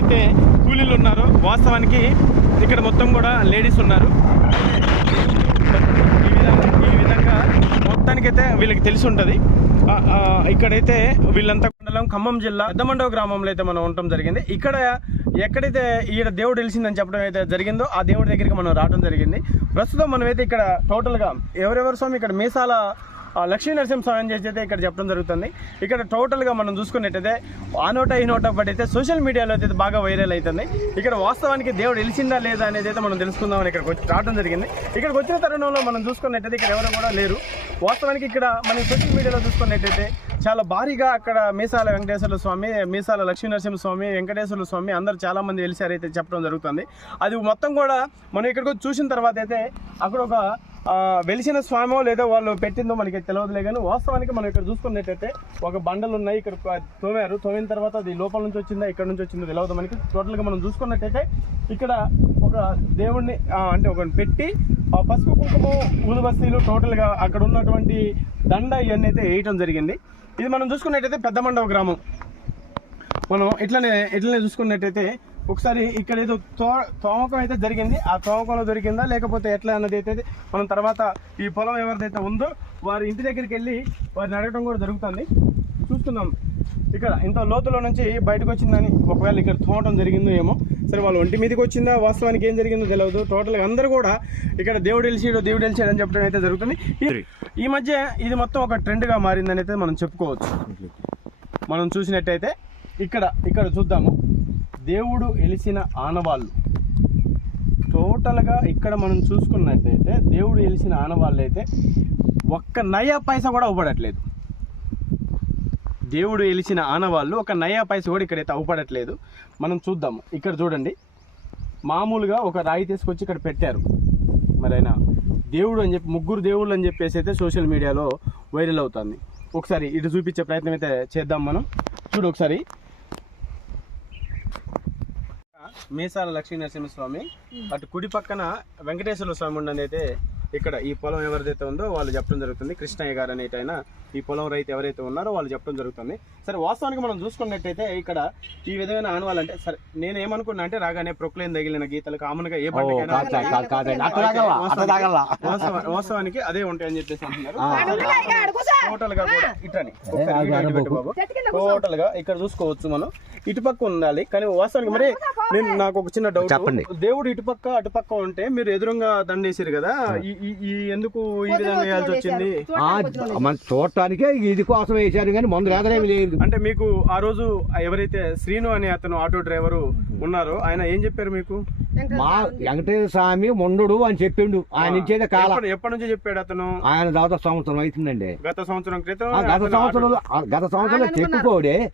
అయితే కూలీలు ఉన్నారు వాస్తవానికి ఇక్కడ మొత్తం కూడా లేడీస్ ఉన్నారు. ఈ విధంగా ఈ విధంగా మొత్తానికైతే వీళ్ళకి తెలిసి ఉంటుంది. ఇక్కడైతే వీళ్ళంతా మండలం ఖమ్మం జిల్లా పెద్దమండవ గ్రామంలో అయితే మనం ఉండటం జరిగింది. ఇక్కడ ఎక్కడైతే ఈడ దేవుడు తెలిసిందని చెప్పడం అయితే జరిగిందో ఆ దేవుడి దగ్గరికి మనం రావడం జరిగింది. ప్రస్తుతం మనమైతే ఇక్కడ టోటల్గా ఎవరెవరు స్వామి? ఇక్కడ మీసాల లక్ష్మీ నరసింహస్వామి అని చేసి అయితే ఇక్కడ చెప్పడం జరుగుతుంది. ఇక్కడ టోటల్గా మనం చూసుకున్నట్టయితే ఆ నోట ఈ నోట బట్ అయితే సోషల్ మీడియాలో అయితే బాగా వైరల్ అవుతుంది ఇక్కడ వాస్తవానికి దేవుడు వెలిసిందా లేదా అనేది అయితే మనం తెలుసుకుందామని ఇక్కడికి వచ్చి రావడం జరిగింది. ఇక్కడికి వచ్చిన తరుణంలో మనం చూసుకున్నట్టయితే ఇక్కడ ఎవరు కూడా లేరు. వాస్తవానికి ఇక్కడ మనం సోషల్ మీడియాలో చూసుకున్నట్టయితే చాలా భారీగా అక్కడ మీసాల వెంకటేశ్వర స్వామి మీసాల లక్ష్మీ నరసింహ స్వామి వెంకటేశ్వర స్వామి అందరూ చాలామంది వెలిసారైతే వెలిసారు అయితే చెప్పడం జరుగుతుంది. అది మొత్తం కూడా మనం ఇక్కడికి వచ్చి చూసిన తర్వాత అయితే అక్కడ ఒక వెలిసిన స్వామో లేదో వాళ్ళు పెట్టిందో మనకి తెలియదులే కానీ వాస్తవానికి మనం ఇక్కడ చూసుకున్నట్టయితే ఒక బండలు ఉన్నాయి. ఇక్కడ తోమారు. తోమిన తర్వాత అది లోపల నుంచి వచ్చిందా ఇక్కడ నుంచి వచ్చిందో తెలియదు మనకి. టోటల్గా మనం చూసుకున్నట్టయితే ఇక్కడ ఒక దేవుణ్ణి అంటే ఒక పెట్టి ఆ పసుపు కుంకుమ ఊదుబస్తీలు టోటల్గా అక్కడ ఉన్నటువంటి దండ ఇవన్నీ అయితే వేయటం జరిగింది. ఇది మనం చూసుకున్నట్టయితే పెద్ద మండవ గ్రామం. మనం ఇట్లనే ఇట్లనే చూసుకున్నట్టయితే ఒకసారి ఇక్కడ ఏదో తో తోమకం అయితే జరిగింది. ఆ తోమకంలో దొరికిందా? లేకపోతే ఎట్లా అన్నది అయితే మనం తర్వాత ఈ పొలం ఎవరిదైతే ఉందో వారి ఇంటి దగ్గరికి వెళ్ళి వారిని అడగడం కూడా జరుగుతుంది. చూస్తున్నాం. ఇక్కడ ఇంత లోతులో నుంచి బయటకు వచ్చిందని ఒకవేళ ఇక్కడ తోమటం జరిగిందో ఏమో. సరే వాళ్ళ ఒంటి మీదకి వచ్చిందా? వాస్తవానికి ఏం జరిగిందో తెలియదు టోటల్గా అందరూ కూడా ఇక్కడ దేవుడు వెలిసాడు దేవుడు వెలిసాడు అని చెప్పడం అయితే జరుగుతుంది. ఈ- ఈ మధ్య ఇది మొత్తం ఒక ట్రెండ్గా మారిందని అయితే మనం చెప్పుకోవచ్చు. మనం చూసినట్టయితే ఇక్కడ ఇక్కడ చూద్దాము. దేవుడు ఎలిసిన ఆనవాళ్ళు. టోటల్గా ఇక్కడ మనం చూసుకున్నట్టయితే దేవుడు ఎలిసిన ఆనవాళ్ళు అయితే ఒక్క నయా పైసా కూడా అవ్వడట్లేదు దేవుడు ఎలిసిన ఆనవాళ్ళు ఒక నయా పైస కూడా ఇక్కడైతే అవ్వడట్లేదు మనం చూద్దాము. ఇక్కడ చూడండి. మామూలుగా ఒక రాయి తీసుకొచ్చి ఇక్కడ పెట్టారు. మరైనా దేవుడు అని చెప్పి ముగ్గురు దేవుళ్ళు అని చెప్పేసి అయితే సోషల్ మీడియాలో వైరల్ అవుతుంది. ఒకసారి ఇటు చూపించే ప్రయత్నం అయితే చేద్దాం మనం. చూడు ఒకసారి. మీసాల లక్ష్మీ నరసింహస్వామి అటు కుడి పక్కన వెంకటేశ్వర స్వామి ఉండని అయితే ఇక్కడ ఈ పొలం ఎవరిదైతే ఉందో వాళ్ళు చెప్పడం జరుగుతుంది. కృష్ణయ్య గారు అనేట ఆయన ఈ పొలం రైతు ఎవరైతే ఉన్నారో వాళ్ళు చెప్పడం జరుగుతుంది. సరే వాస్తవానికి మనం చూసుకున్నట్టయితే ఇక్కడ ఈ విధమైన ఆనవాళ్ళు అంటే సరే నేను ఏమనుకున్నా అంటే రాగానే ప్రొక్లేన్ తగిలిన గీతలు కామన్గా ఏ వాస్తవానికి అదే ఉంటాయి అని చెప్పేసి అంటున్నారు. టోటల్గా కూడా ఇట్లని. బాబు. టోటల్గా ఇక్కడ చూసుకోవచ్చు మనం. ఇటుపక్క ఉండాలి కానీ వాస్తవానికి మరి నేను నాకు ఒక చిన్న డౌట్. చెప్పండి. దేవుడు ఇటుపక్క అటుపక్క ఉంటే మీరు ఎదురుగా దండేసారు కదా ఈ ఎందుకు ఈ విధంగా వేయాల్సి వచ్చింది? మన చూడటానికే ఇది కోసం వేసారు కానీ మందు లేదనేమి లేదు. అంటే మీకు ఆ రోజు ఎవరైతే శ్రీను అనే అతను ఆటో డ్రైవరు ఉన్నారో ఆయన ఏం చెప్పారు మీకు? మా వెంకటేశ్వర స్వామి మొండు అని చెప్పిండు. ఆయన ఇచ్చేదే కాలం. ఎప్పటి- నుంచి చెప్పాడు అతను? ఆయన దాదాపు సంవత్సరం అవుతుందండి. గత సంవత్సరం క్రితం ఆ, గత ఆ, గత సంవత్సరంలో చెప్పుకోడే.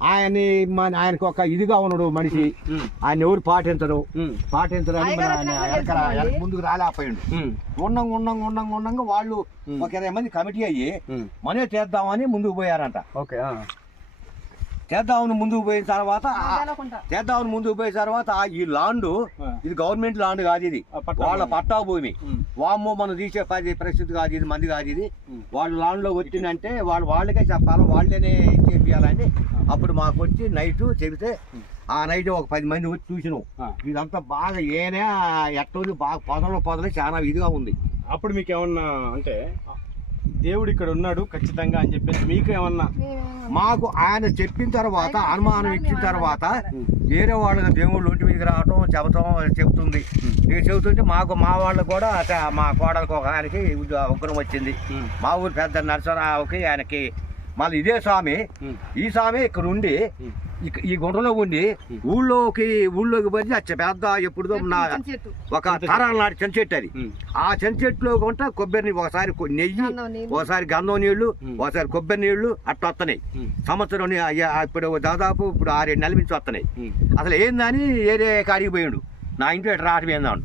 మన ఆయనకు ఒక ఇదిగా ఉన్నాడు మనిషి. ఆయన ఎవరు పాటించడు ఆయన వెనకర వెనక ముందుకు రాలేకపోయిండు. ఉండంగా ఉండంగా ఉండంగా ఉండంగా వాళ్ళు ఒక ఇరవై మంది కమిటీ అయ్యి. మనే చేద్దామని ముందుకు పోయారంట. ఓకే ఆ. చేద్దామని ముందుకు పోయిన తర్వాత చేద్దామని ముందుకు పోయిన తర్వాత ఈ లాండ్. ఇది గవర్నమెంట్ లాండ్ కాదు ఇది. వాళ్ళ. పట్టా భూమి. వామ్మో మనం తీసే పది పరిస్థితి కాదు ఇది మంది కాదు ఇది. వాళ్ళు లాండ్లో వచ్చిందంటే వాళ్ళు వాళ్ళకే చెప్పాలి వాళ్ళనే చేపియాలని అప్పుడు మాకు వచ్చి నైట్ చెబితే ఆ నైట్ ఒక పది మంది వచ్చి చూసినాం. ఇదంతా బాగా ఏనే ఎట్టుంది బాగా పొదలు పొదలు చాలా ఇదిగా ఉంది. అప్పుడు మీకు ఏమన్నా అంటే దేవుడు ఇక్కడ ఉన్నాడు ఖచ్చితంగా అని చెప్పేసి మీకు ఏమన్నా మాకు ఆయన చెప్పిన తర్వాత అనుమానం ఇచ్చిన తర్వాత వేరే వాళ్ళ దేవుళ్ళు ఒంటి మీదకి రావటం చెబుతాం చెబుతుంది. ఇక చెబుతుంటే మాకు మా వాళ్ళు కూడా మా కోడలకు ఒక ఆయనకి ఉగ్రం వచ్చింది. మా ఊరు పెద్ద నరసరావుకి ఆయనకి మళ్ళీ ఇదే స్వామి ఈ స్వామి ఇక్కడ ఉండి ఈ గుంటలో ఉండి ఊళ్ళోకి ఊళ్ళోకి పోయి అచ్చ పెద్ద ఎప్పుడు నా ఒక తరాల నాటి చెంచు చెట్టు అది ఆ చెంచు చెట్టులో కొంట కొబ్బరి నీ- ఒకసారి నెయ్యి ఒకసారి గంధం నీళ్ళు. ఒకసారి కొబ్బరి నీళ్ళు అట్లా వస్తున్నాయి సంవత్సరం ఇప్పుడు దాదాపు ఇప్పుడు ఆరేడు నెలల నుంచి వస్తున్నాయి అసలు ఏందని ఏరే కాడికి పోయిండు? నా ఇంట్లో ఇట్లా రావటం ఏందాను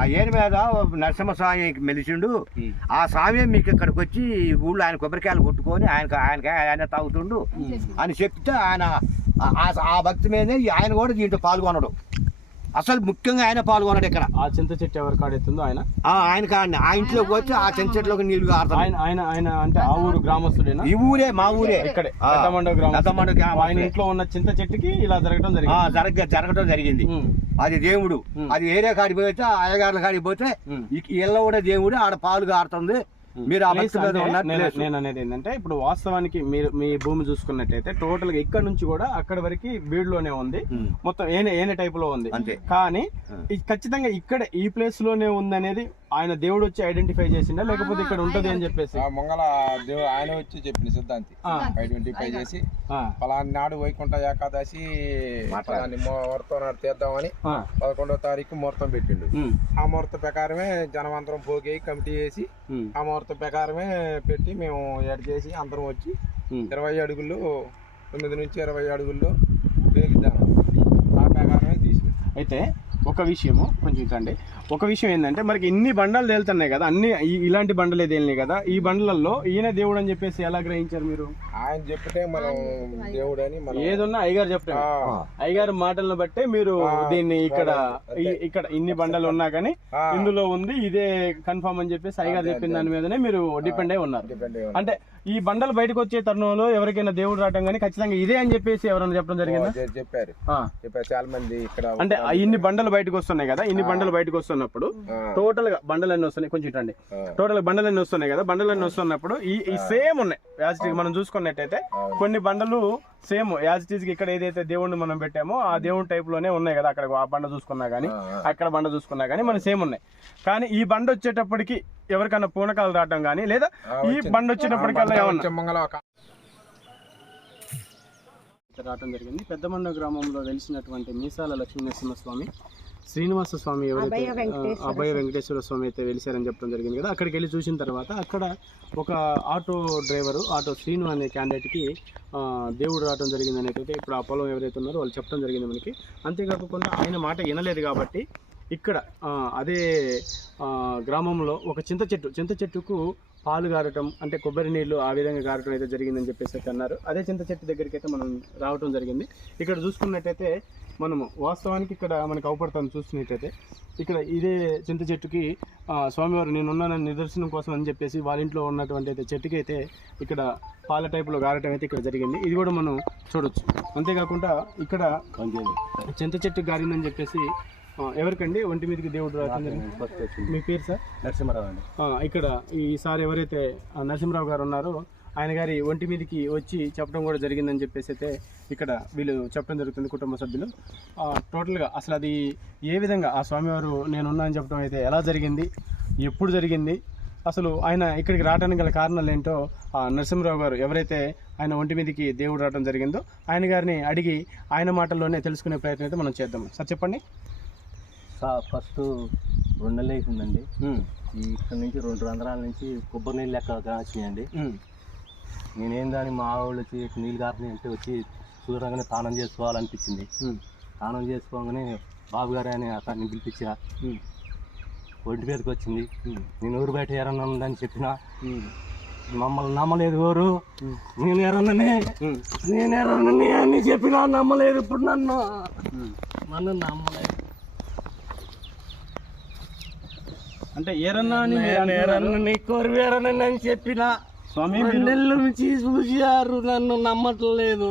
ఆ ఏరి మీద నరసింహ స్వామి మెలిసిండు. ఉమ్. ఆ స్వామి మీకు ఇక్కడికి వచ్చి ఊళ్ళో ఆయన కొబ్బరికాయలు కొట్టుకొని ఆయనకు ఆయనకి ఆయన తాగుతుండు. అని చెప్తే ఆయన ఆ- భక్తి మీదనే ఈ ఆయన కూడా దీంట్లో పాల్గొనడు. అసలు ముఖ్యంగా ఆయన పాల్గొన్నాడు ఇక్కడ. ఆ చింత చెట్టు ఎవరు కాడెత్తుందో ఆయన? ఆ, ఆయన కాడిని. ఆ ఇంట్లోకి వచ్చి ఆ చెంచెట్లోకి నీళ్ళు కారుతాడు ఆయన ఆయన ఆయన అంటే ఆ ఊరు గ్రామస్తుడేనా? ఈ ఊరే మా ఊరే. ఇక్కడే గ్రామం. ఆయన ఇంట్లో ఉన్న చింత చెట్టుకి ఇలా జరగడం ఆ, జరిగింది జరగ జరగడం జరిగింది. అది దేవుడు. అది ఏరే కాడికి పోతే అయ్యగారుల కాడికి పోతే. ఇళ్ళ కూడా దేవుడు ఆడ పాలు కారుతుంది. మీరు నేను- అనేది ఏంటంటే ఇప్పుడు వాస్తవానికి మీరు మీ భూమి చూసుకున్నట్టయితే టోటల్గా ఇక్కడ నుంచి కూడా అక్కడ వరకు బీడులోనే ఉంది. ఉమ్. మొత్తం ఏనే ఏనే టైప్లో ఉంది. కానీ ఖచ్చితంగా ఇక్కడ ఈ ప్లేస్లోనే ఉంది అనేది ఆయన దేవుడు వచ్చి ఐడెంటిఫై చేసిండా లేకపోతే ఇక్కడ ఉంటది అని చెప్పేసి? ఆ మంగళ దేవు ఆయన వచ్చి చెప్పిన సిద్ధాంతి. ఐడెంటిఫై చేసి పలాని నాడు వైకుంఠ ఏకాదశి పలాని ముహూర్తం నాడు తీద్దామని పదకొండో తారీఖు ముహూర్తం పెట్టిండు. ఆ ముహూర్తం ప్రకారమే జనమంతరం పోగి కమిటీ వేసి ఉమ్, ఆ ముహూర్తం ప్రకారమే పెట్టి మేము ఎడ్ చేసి అందరం వచ్చి. ఇరవై అడుగులు తొమ్మిది నుంచి ఇరవై అడుగుల్లో పేలిద్దాం ఆ ప్రకారమే తీసి అయితే ఒక విషయము కొంచెం ఇటండి ఒక విషయం ఏంటంటే మనకి ఇన్ని బండలు తేలుతున్నాయి కదా అన్ని ఇలాంటి బండలే తేలినాయి కదా ఈ బండలలో ఈయన దేవుడు అని చెప్పేసి ఎలా గ్రహించారు మీరు? ఆయన చెప్తే మనం దేవుడు అని ఏదున్నా అయ్యగారు చెప్తారు అయ్యగారు మాటలను బట్టే మీరు దీన్ని ఇక్కడ ఇక్కడ ఇన్ని బండలు ఉన్నా కానీ ఇందులో ఉంది ఇదే కన్ఫర్మ్ అని చెప్పేసి అయ్యగారు చెప్పిన. దాని మీదనే మీరు డిపెండ్ అయి ఉన్నారు. అంటే ఈ బండలు బయటకు వచ్చే తరుణంలో ఎవరికైనా దేవుడు రావటం కానీ ఖచ్చితంగా ఇదే అని చెప్పేసి ఎవరైనా చెప్పడం జరిగిందా. చెప్పారు. చెప్పారు. చాలా మంది ఇక్కడ అంటే ఇన్ని బండలు బయటకు వస్తున్నాయి కదా ఇన్ని బండలు బయటకు వస్తున్నప్పుడు టోటల్గా బండలు అన్ని వస్తున్నాయి. కొంచెం ఇటండి టోటల్ బండలు అన్ని వస్తున్నాయి కదా. బండలు అన్ని వస్తున్నప్పుడు ఈ సేమ్ ఉన్నాయి. యాజ్ మనం చూసుకున్నట్టయితే. కొన్ని బండలు సేమ్ యాజ్కి ఇక్కడ ఏదైతే దేవుడిని మనం పెట్టామో ఆ దేవుడి టైప్లోనే ఉన్నాయి కదా. అక్కడ ఆ బండ చూసుకున్నా ఆ. అక్కడ బండ చూసుకున్నా గానీ మన సేమ్ ఉన్నాయి. కానీ ఈ బండ వచ్చేటప్పటికి ఎవరికైనా పూనకాలు రావటం కానీ లేదా ఈ. బండ వచ్చేటప్పటికల్లా ఏమన్నా? రావటం జరిగింది. పెద్దమండ గ్రామంలో వెలిసినటువంటి మీసాల లక్ష్మీనరసింహస్వామి శ్రీనివాస స్వామి ఎవరైతే అభయ వెంకటేశ్వర స్వామి. అయితే వెలిసారని చెప్పడం జరిగింది కదా అక్కడికి వెళ్ళి చూసిన తర్వాత అక్కడ ఒక ఆటో డ్రైవరు ఆటో శ్రీను అనే క్యాండిడేట్కి దేవుడు రావడం జరిగింది అనేది ఇప్పుడు ఆ పొలం ఎవరైతే ఉన్నారో వాళ్ళు చెప్పడం జరిగింది మనకి. అంతేకాకుండా ఆయన మాట వినలేదు కాబట్టి ఇక్కడ అదే గ్రామంలో ఒక చింత చెట్టు చింత చెట్టుకు పాలు గారటం అంటే కొబ్బరి నీళ్ళు ఆ విధంగా గారటం అయితే జరిగిందని చెప్పేసి అయితే అన్నారు. అదే చింత చెట్టు దగ్గరికి అయితే మనం రావటం జరిగింది. ఇక్కడ చూసుకున్నట్టయితే మనము వాస్తవానికి ఇక్కడ మనకు అవపడతాను చూస్తున్నట్టయితే ఇక్కడ ఇదే చింత చెట్టుకి స్వామివారు నేను ఉన్నానని నిదర్శనం కోసం అని చెప్పేసి వాళ్ళ ఇంట్లో ఉన్నటువంటి అయితే చెట్టుకి అయితే ఇక్కడ పాల టైపులో గారటం అయితే ఇక్కడ జరిగింది. ఇది కూడా మనం చూడొచ్చు. అంతేకాకుండా ఇక్కడ చింత చెట్టు గారిందని చెప్పేసి ఎవరికండి? ఒంటి మీదకి దేవుడు మీ పేరు సార్? నరసింహారావు అండి. ఇక్కడ ఈసారి ఎవరైతే నరసింహరావు గారు ఉన్నారో ఆయన గారి ఒంటి మీదకి వచ్చి చెప్పడం కూడా జరిగిందని చెప్పేసి అయితే ఇక్కడ వీళ్ళు చెప్పడం జరుగుతుంది కుటుంబ సభ్యులు. టోటల్గా అసలు అది ఏ విధంగా ఆ స్వామివారు నేనున్నా అని చెప్పడం అయితే ఎలా జరిగింది? ఎప్పుడు జరిగింది? అసలు ఆయన ఇక్కడికి రావడానికి గల కారణాలు ఏంటో ఆ నరసింహరావు గారు ఎవరైతే ఆయన ఒంటి మీదకి దేవుడు రావడం జరిగిందో ఆయన గారిని అడిగి ఆయన మాటల్లోనే తెలుసుకునే ప్రయత్నం అయితే మనం చేద్దాం. సార్ చెప్పండి. ఫస్ట్ రెండు నెలలు అవుతుందండి ఇక్కడ నుంచి రెండు రంధ్రాల నుంచి కొబ్బరి నీళ్ళు లెక్క కాచినాయండి ఉమ్, నేనేం దాని మా వాళ్ళు వచ్చి నీళ్ళు కారణం అంటే వచ్చి చూడగానే స్నానం చేసుకోవాలనిపించింది. స్నానం చేసుకోగానే బాబు గారు అని అతన్ని పిలిపించా ఒంటి మీదకి వచ్చింది. నేను ఊరు బయట ఎవరన్నా ఉందని చెప్పిన మమ్మల్ని నమ్మలేదు ఊరు నేను ఎవరన్ననే? ఉమ్, నేను ఎవరన్నని అని చెప్పినా నమ్మలేదు ఇప్పుడు నన్ను. నన్ను నమ్మలేదు. అంటే ఏరన్నా అని మీరు నేను అంటున్నారు. ఎవరన్నని కోరి వేరనని అని చెప్పిన స్వామి రెండు మీరు- నెలల నుంచి నన్ను నమ్మట్లేదు.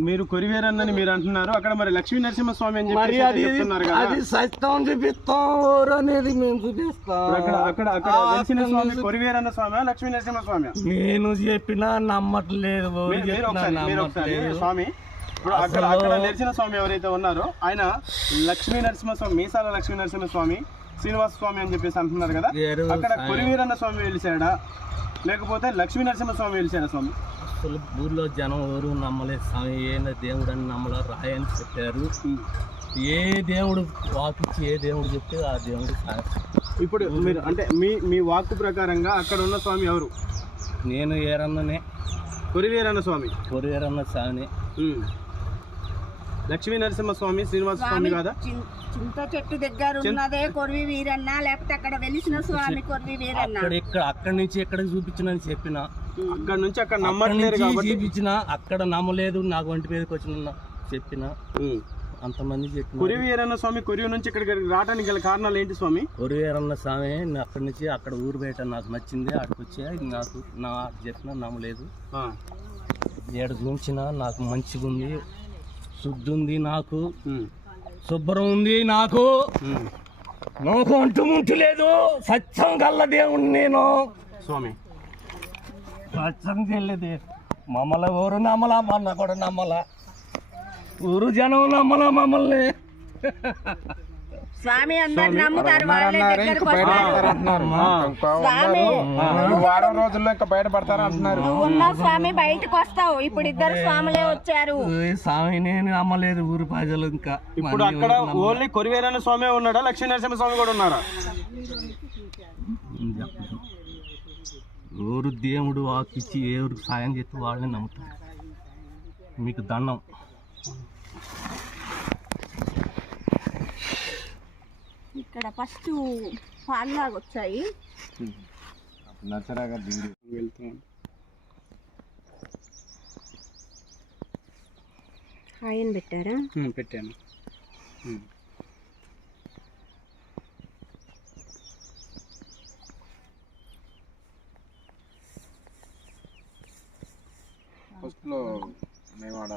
మీరు కొరివేరన్నని మీరు అంటున్నారు. అక్కడ మరి లక్ష్మీ నరసింహ స్వామి అని మరి అది కదా. అది సత్యం చూపిస్తాం ఊరు అనేది మేము చూపిస్తాం. అక్కడ అక్కడ అక్కడ వెలిసిన స్వామి కొరివేరన్న స్వామి లక్ష్మీ నరసింహ స్వామి నేను చెప్పినా నమ్మట్లేదు స్వామి ఇప్పుడు అక్కడ అక్కడ నెరిసిన స్వామి ఎవరైతే ఉన్నారో ఆయన లక్ష్మీ నరసింహ స్వామి మీసాల లక్ష్మీ నరసింహ స్వామి శ్రీనివాస స్వామి అని చెప్పేసి అంటున్నారు కదా. అక్కడ కొరివీరన్న స్వామి వెలిసాడా లేకపోతే లక్ష్మీ నరసింహ స్వామి వెలిసాడా స్వామి? అసలు ఊర్లో జనం ఎవరు నమ్మలేదు స్వామి ఏందో దేవుడు అని నమ్మలేదు రాయని చెప్పారు. ఏ దేవుడు వాకిచ్చి ఏ దేవుడు చెప్తే ఆ దేవుడు. ఇప్పుడు మీరు అంటే మీ మీ వాక్కు ప్రకారంగా అక్కడ ఉన్న స్వామి ఎవరు? నేను ఏరన్ననే. కొరివీరన్న స్వామి. కొరియరన్న స్వామి. లక్ష్మీ నరసింహ స్వామి శ్రీనివాస స్వామి కాదా? చిన్- చింత చెట్టు దగ్గర ఉన్నదే కొరివి వీరన్న లేకపోతే అక్కడ వెలిసిన స్వామి కొరివి వీరన్న. అక్కడ ఇక్కడ అక్కడి నుంచి చూపించినని చెప్పిన. అక్కడ నుంచి అక్కడ అక్కడి నమ్మట్లేరు నుంచి కాబట్టి చూపించిన అక్కడ నమ్మలేదు నాకు ఒంటి మీదకి వచ్చిన చెప్పిన. అంతమంది చెప్పిన. కొరివి వీరన్న స్వామి కొరివి నుంచి ఇక్కడికి రావడానికి గల కారణాలు ఏంటి స్వామి? కొరివేరన్న స్వామి అక్కడి నుంచి అక్కడ ఊరు బయట నాకు నచ్చింది అక్కడికి వచ్చా నాకు నా చెప్పిన నమ్మలేదు. ఆ, ఏడు చూంచిన నాకు మంచిగా ఉంది శుద్ధి ఉంది నాకు. శుభ్రం ఉంది నాకు. నాకు అంటుముంటు లేదు. సత్యం గల్ల దేవుణ్ణి నేను. స్వామి. సత్యం తెలియదు. మమ్మల్ని ఊరు నమ్మలా మొన్న కూడా నమ్మలా ఊరు జనం నమ్మలా మమ్మల్ని. స్వామి అందరు నమ్ముతారు వారం రోజుల్లో ఇంకా బయటపడతారు అంటున్నారు స్వామి బయటకు వస్తావు. ఇప్పుడు ఇద్దరు స్వాములే వచ్చారు. స్వామి నేను నమ్మలేదు ఊరు ప్రజలు ఇంకా. ఇప్పుడు అక్కడ ఓన్లీ కొరివేరన్న స్వామి ఉన్నాడా? లక్ష్మీ నరసింహ స్వామి కూడా ఉన్నారా? ఊరు దేవుడు వాకిచ్చి ఎవరికి సాయం చేస్తే వాళ్ళని నమ్ముతారు. మీకు దండం. ఇక్కడ ఫస్ట్ పాల్లాగా వచ్చాయి. నచ్చరాగా దిండి వెళ్తున్నాను ఆయన పెట్టారా? పెట్టాను. ఉమ్. ఫస్ట్లో మేము ఆడ